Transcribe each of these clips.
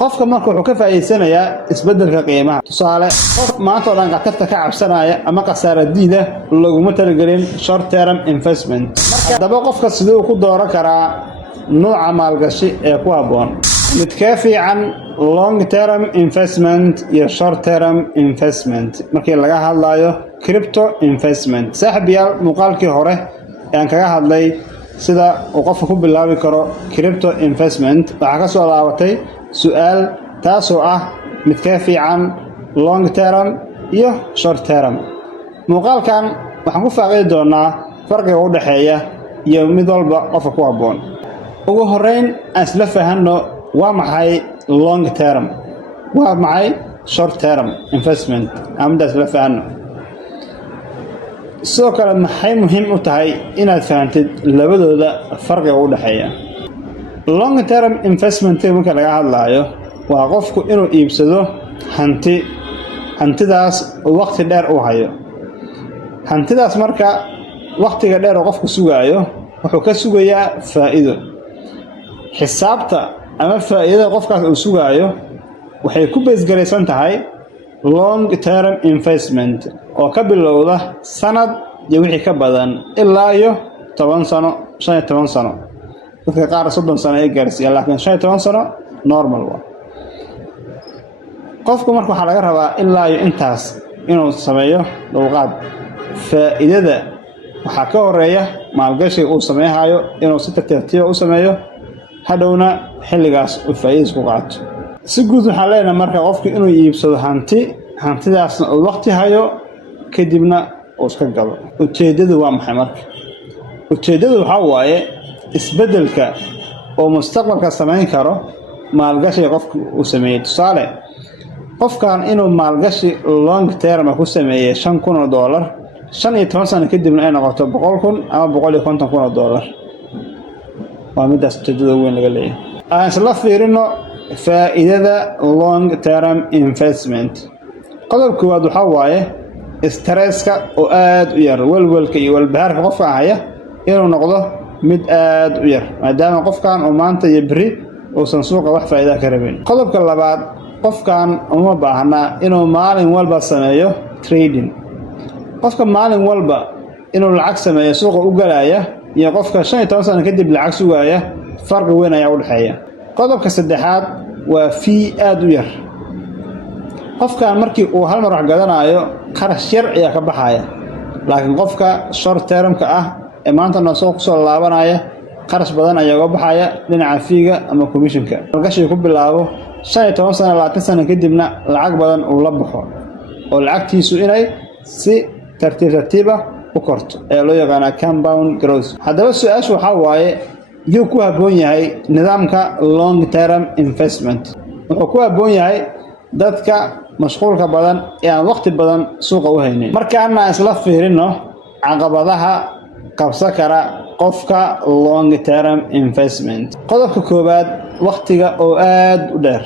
qofka marka wuxuu ka faa'iideysanayaa isbeddelka qiimaha tusaale qof maanta oo dhan qatarta ka cabsanaya ama khasaare diida laguma talagelin short term investment marka daba qofka sidoo ku dooran karaa nooca maalgashi ee ku habboon mid ka fiican long term investment iyo short term investment markii laga hadlayo crypto investment saaxiibayaal muuqaalkii hore aan kaga hadlay sida uu qofku ku bilaabi karo crypto investment waxa ka soo laabatay su'aal taasoo ah mid ka fiican long term iyo short term muuqaalkan waxaan ku faaqay doonaa farqiga u dhaxeeya iyo mid walba qofka ku habboon ugu horeyn aan isla fahanno waa maxay long term waa maxay short term investment amdaas la fahanno sidoo kale maxay muhiim u tahay inaad fahantid labadooda farqiga u dhaxeeya long term investment marka laga hadlayo waa qofku inuu iibsado hantidaas waqti dheer u hayo hantidaas marka waqtiga dheer oo qofku sugaayo wuxuu ka sugayaa faa'iido xisaabta ama faa'iidada qofkaas uu sugaayo waxay ku beesgaraysan tahay long term investment oo ka bilowda sanad iyo wixii ka badan ilaa iyo 10 sano 15 sano dadka qaar 30 sano ay gaarsiiyaan laakiin 15 sano normal waa qofku marka waxa laga rabaa ilaa iyo intaas inuu sameeyo dulqaad faa'iidada waxa ka horeeya maalgashiga uu sameeyo inuu si tartiib u sameeyo hadhowna xilligaas uu faa'iido ku qaato si guud waxa leenahay marka qofku inuu iibsado hantidaasna uu waqti hayo kadibna uu iska galo ujeedadu waa maxay marka ujeedadu waxa waaye isbeddelka oo mustaqbalka sameyn karo maalgashiga qofku uu sameeyay tusaale qofkan inuu maalgashi long term ku sameeyay $5,000 15 sano kadibna ay noqoto $100,000 ama $150,000 waa midaas ujeedada weyn laga leeyahay aan isla fiirino faa'iidada long term investment qodobka koowaad waxa waaye stresska oo aad u yar walwalka iyo walbahaarka qofka haya inuu noqdo mid aad u yar maadaama qofkan oo maanta iyo bari uusan suuqa wax faa'iido ka rabin qodobka labaad qofkan uma baahna inuu maalin walba sameeyo trading qofka maalin walba inuu lacag sameeyo suuqa u galaya iyo qofka 15 sano kadib lacag sugaya farqi weyn ayaa u dhaxeeya qodobka saddexaad waa fee aad u yar qofkan markii uu hal mar wax gadanayo qarash yar ayaa ka baxaya laakiin qofka short term-ka ah ee maanta soo ku soo laabanaya qarash badan ayaa uga baxaya dhinaca fee-ga ama commission-ka maalgashi ku bilaabo 15 sano 20 sano kadibna lacag badan uu la baxo oo lacagtiisu inay si tartiib u korto ee loo yaqaan compound growth haddaba su'aashu waxa waaye yuu ku habboon yahay nidaamka long term investment wuxuu ku habboon yahay dadka mashquulka badan ee aan waqti badan suuqa u haynin markaana isla fiirino caqabadaha qabsan kara qofka long term investment qodobka koowaad waqtiga oo aad u dheer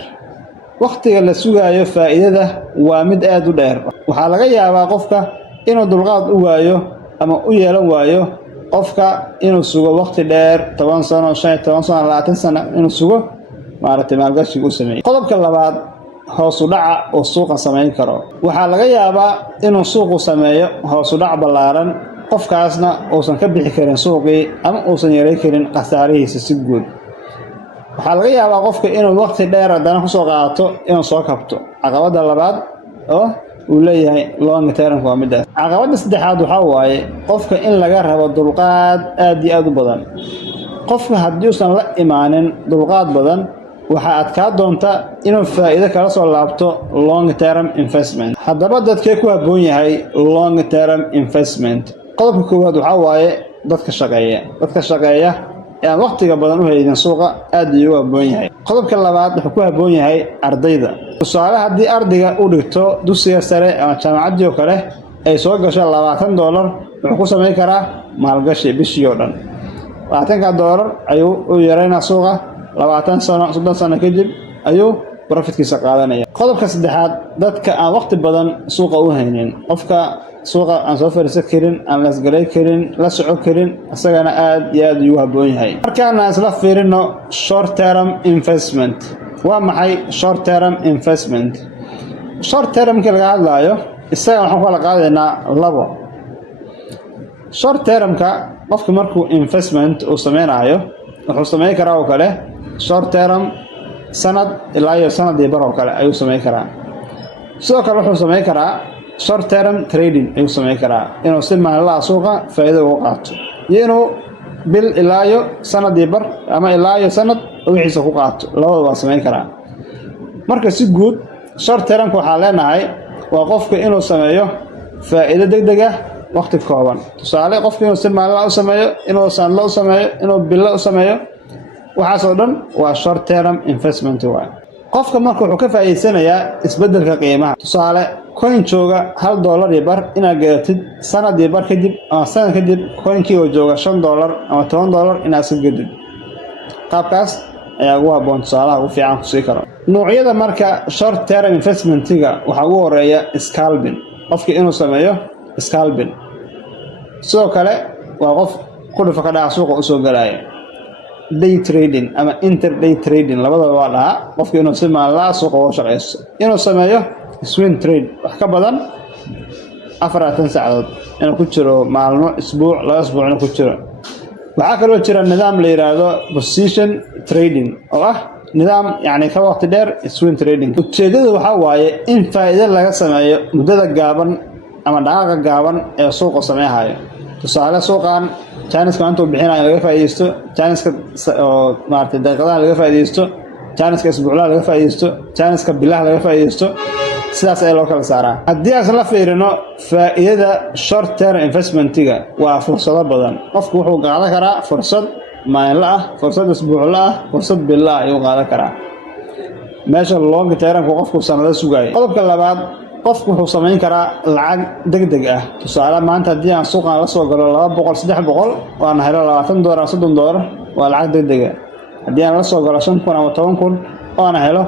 waqtiga la sugayo faa'iidada waa mid aad u dheer waxa laga yaabaa qofka inuu dulqaad u waayo ama u yeelan waayo qofka inuu sugo waqti dheer 10 sano 15 sano 20 sano inuu sugo maaragtay maalgashiga uu sameeyo qodobka labaad hoos u dhaca oo suuqa sameyn karo waxa laga yaabaa inuu suuqu sameeyo hoos u dhac ballaaran qofkaasna uusan ka bixi karin suuqii ama uusan yareyn karin khasaarihiisa si guud waxa laga yaabaa qofka inuu waqti dheer haddana ku soo qaato inuu soo kabto caqabada labaad oo uu leeyahay long term waa midaas caqabada saddexaad waxa waaye qofka in laga rabo dulqaad aad iyo aad u badan qofka haddii uusan la imaanin dulqaad badan waxa adkaa doonta inuu faa'iido kala soo laabto long term investment haddaba dadkee ku habboon yahay long term investment qodobka koowaad waxa waaye dadka shaqeeya ee aan waqtiga badan u haynin suuqa aad ayuu u habboon yahay qodobka labaad wuxuu ku habboon yahay ardayda tusaale haddii ardayga u dhigto dugsiga sare ama jaamacadii oo kale ay soo gasho $20 wuxuu ku sameyn karaa maalgashi bishii oo dhan $20 ayuu u yareynaa suuqa 20 sano 30 sano kadib ayuu profitkiisa qaadanaya qodobka saddexaad dadka aan waqti badan suuqa u haynin qofka suuqa aan soo fariisan karin aan la isgalay karin la socon karin asagana aad iyo aad ugu habboon yahay markaana isla fiirino short term investment waa maxay short term investment? short term ka laga hadlayo isaga waxaan kala qaadaynaa labo. short term ka qofka markuu investment uu sameynayo wuxuu sameyn karaa oo kale short term sanad ilaa iyo sanad iyo bar oo kale ayuu sameyn karaa. sidoo kale wuxuu sameyn karaa short term trading ayuu sameyn karaa inuu si maalinlaha suuqa faa'iido uga qaato iyo inuu bil ilaa iyo sanad iyo bar ama ilaa iyo sanad wixiisa ku qaato, labadaba waa sameyn karaa. marka si guud short term ka waxaa leenahay waa qofka inuu sameeyo faa'iido degdeg ah waqti kooban. tusaale qofka inuu si maalinlaha u sameeyo, inuu sanadla u sameeyo, inuu bilo u sameeyo, waxaas oo dhan waa short term investment waay. qofka marka wuxuu ka faa'iideysanayaa isbeddelka qiimaha. tusaale coin jooga $1 iyo bar inaad gadatid sanad iyo bar kadib ama sanad kadib coinkii oo jooga $5 ama $10 inaad iska gadid. qaabkaas ayaa ugu habboon tusaalaha ugu fiican ku sii karo. noocyada marka short term investmentiga waxaa ugu horeeya scalping, qofka inuu sameeyo scalping. sidoo kale waa qof ku dhifa ka dhaca suuqa usoo galaya. day trading ama intraday trading labadaba waa dhahaa qofka inuu si maalinlaha suuqa uga shaqeysto. inuu sameeyo swing trade wax ka badan 24 saacadood inuu ku jiro maalmo, isbuuc, 2 isbuuc inuu ku jiro. waxaa kaloo jira nidaam la yiraahdo position trading oo ah nidaam yacni ka waqti dheer swing trading. ujeedadu waxaa waaye in faa'iido laga sameeyo muddada gaaban ama dhaqaaqa gaaban ee suuqa sameeyayo. tusaale suuqan Chinese intuu bixinayo laga faa'iideysto, Chinese oo maartay daqiiqadaha laga faa'iideysto, Chinese isbuuclaha laga faa'iideysto, Chinese bilaha laga faa'iideysto, sidaas ay loo kala saaraa. haddii aan la fiirino faa'iidada short term investmentiga waa fursado badan. qofku wuxuu qaadan karaa fursad maalinle ah, fursad isbuucle ah, fursad bil ah ayuu qaadan karaa, meesha long term ku qofku sanado sugayo. qodobka labaad, qofku wuxuu sameyn karaa lacag degdeg ah. tusaale maanta haddii aan suuqan la soo galo $200-300 waan helo $20-30 waa lacag degdeg ah. haddii aan la soo galo 5,000 ama 10,000 waan helo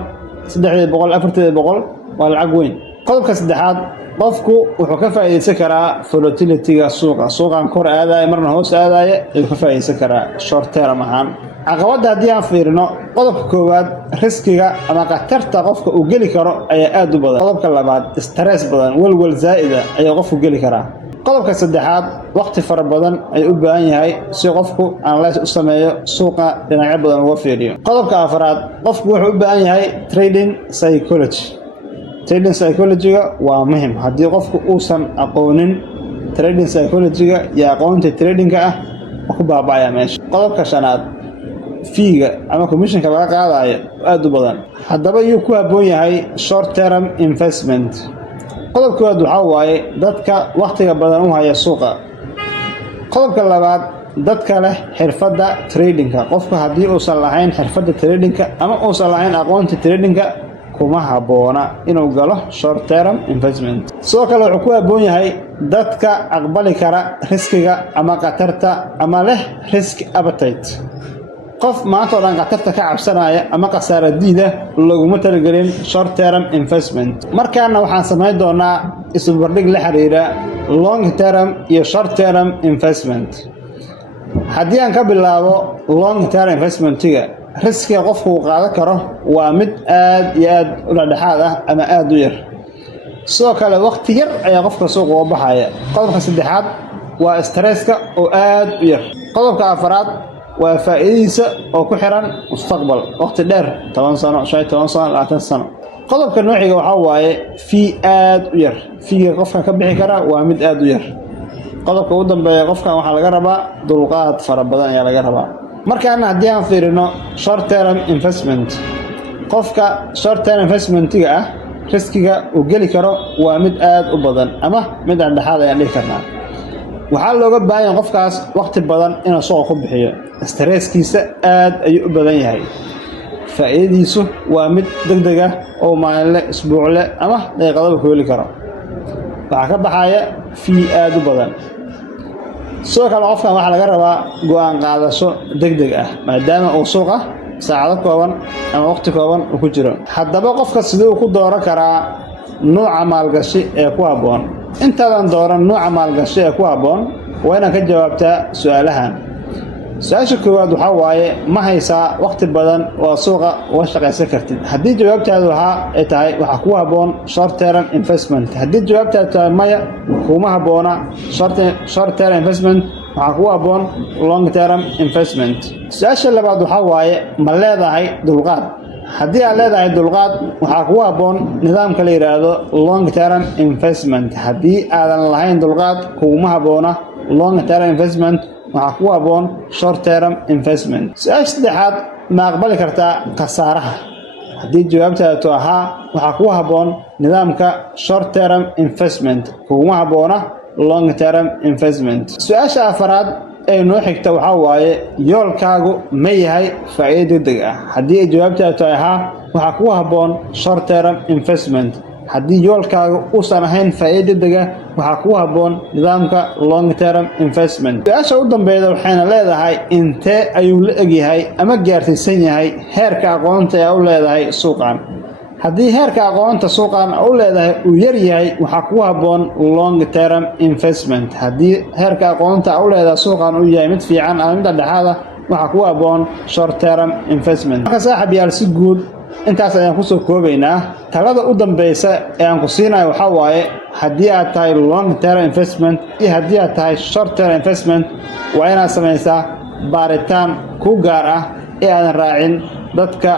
$300-400 waa lacag weyn. qodobka saddexaad, qofku wuxuu ka faa'iideysan karaa volatility-ga suuqa. suuqan kor aadaya marna hoos aadaya ayuu ka faa'iideysan karaa short term ahaan. caqabadda haddii aan fiirino qodobka koowaad, riskiga ama khatarta qofka uu geli karo ayaa aad u badan. qodobka labaad, stress badan, walwal zaa'ida ayaa qofku geli karaa. qodobka saddexaad, waqti fara badan ayuu u baahan yahay si qofku analyze u sameeyo suuqa dhinacyo badan uga fiiriyo. qodobka afraad, qofku wuxuu u baahan yahay trading psychology. trading psychology-ga waa muhiim. haddii qofku uusan aqoonin trading psychology-ga iyo aqoonta trading-ka ah ku baaba'aya meesha. qodobka shanaad, fiiga ama commissionka laga qaadayo aad u badan. haddaba iyuu ku habboon yahay short term investment. qodobka koowaad waxaa waaye dadka waqtiga badan u haya suuqa. qodobka labaad, dadka leh xirfadda tradingka. qofka haddii uusan lahayn xirfadda tradingka ama uusan lahayn aqoonta tradingka kuma habboona inuu galo short term investment. sidoo kale wuxuu ku habboon yahay dadka aqbali kara riskiga ama khatarta ama leh risk appetite. qof maanta oo dhan khatarta ka cabsanaya ama khasaare diida laguma talagelin short term investment. markaana waxaan samayn doonaa isbarbardhig la xiriira long term iyo short term investment. haddii aan ka bilaabo long term investmentiga, riskiga qofku uu qaadan karo waa mid aad iyo aad u dhexdhexaad ah ama aad u yar. sidoo kale waqti yar ayaa qofka suuqa uga baxaya. qodobka saddexaad waa stresska oo aad u yar. qodobka afraad waa faa'iidadiisa oo ku xiran mustaqbal waqti dheer, 10 sano, 15 sano, 20 sano. qodobka nooxiga waxaa waaye fee aad u yar. fiiga qofka ka bixi kara waa mid aad u yar. qodobka ugu dambeeya, qofkan waxaa laga rabaa dulqaad fara badan ayaa laga rabaa. markaana haddii aan fiirino short term investment, qofka short term investmentiga ah riskiga uu geli karo waa mid aad u badan ama mid dhexdhexaad ayaan dhihi karnaa. waxaa looga baahan yahay qofkaas waqti badan inuu suuqa ku bixiyo. stresskiisa aad ayuu u badan yahay. faa'iidadiisu waa mid degdeg ah oo maalinle, isbuucle ama daqiiqadaba ku heli karo. waxaa ka baxaya fee aad u badan. sidoo kale qofkan waxaa laga rabaa go'aan qaadasho degdeg ah maadaama uu suuqa saacado kooban ama waqti kooban uu ku jiro. haddaba qofka siduu ku dooran karaa nooca maalgashi ee ku habboon? intaadan dooran nooca maalgashi ee ku habboon waa inaad ka jawaabtaa su'aalahan. su-aasha koowaad waxaa waaye ma haysaa waqti badan oo suuqa uga shaqaysan kartid? haddii jawaabtaadu ay tahay waxaa kugu habboon short term investment. haddii jawaabtaadu tahay maya kuma habboona short term investment, waxaa kugu habboon long term investment. su-aasha labaad waxaa waaye ma leedahay dulqaad? haddii aad leedahay dulqaad waxaa kugu habboon nidaamka la yidhaahdo long term investment. haddii aadan lahayn dulqaad kuguma habboona long term investment, waxaa kugu habboon short term investment. su-aasha saddexaad ma aqbali kartaa khasaaraha? haddii jawaabtaadu waxaa kugu habboon nidaamka short term investment, kuguma habboona long term investment. su-aasha afaraad ee noo xigta waxaa waaye yoolkaagu ma yahay faa'iido degdeg ah? haddii ay jawaabtaadu tahay waxaa kugu habboon short term investment. haddii yoolkaagu uusan ahayn faa'iido degdeg ah, waxaa kugu habboon nidaamka long term investment. su-aasha u dambeeyda waxayna leedahay intee ayuu la egyahay ama gaarsiisan yahay heerka aqoonta ee u leedahay suuqan? haddii heerka aqoonta suuqan u leedahay uu yar yahay, waxaa kugu habboon long term investment. haddii heerka aqoonta u leedahay suuqan uu yahay mid fiican ama mid dhexdhexaad ah, waxaa kugu habboon short term investment. marka saaxiibayaal, si guud intaas ayaan kusoo koobaynaa. talada u dambeysa ee aan ku siinayo waxaa waaye haddii aad tahay long term investment iyo haddii aad tahay short term investment, waa inaad samaysaa baaritaan ku gaar ah ee aadan raacin dadka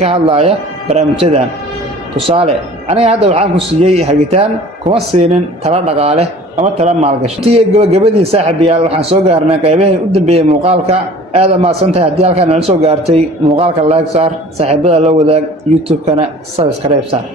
ka hadlaya barnaamijyadan. tusaale, aniga hadda waxaan ku siiyey hagitaan, kuma siinin talo dhaqaale ama talo maalgashi. gabagabadii saaxiibayaal, waxaan soo gaarnay qaybihii u dambeeyey muuqaalka. aad mahadsantahay haddii halkaan nala soo gaartay. muuqaalka like saar, saaxiibada la wadaag, youtube-kana subscribe saar.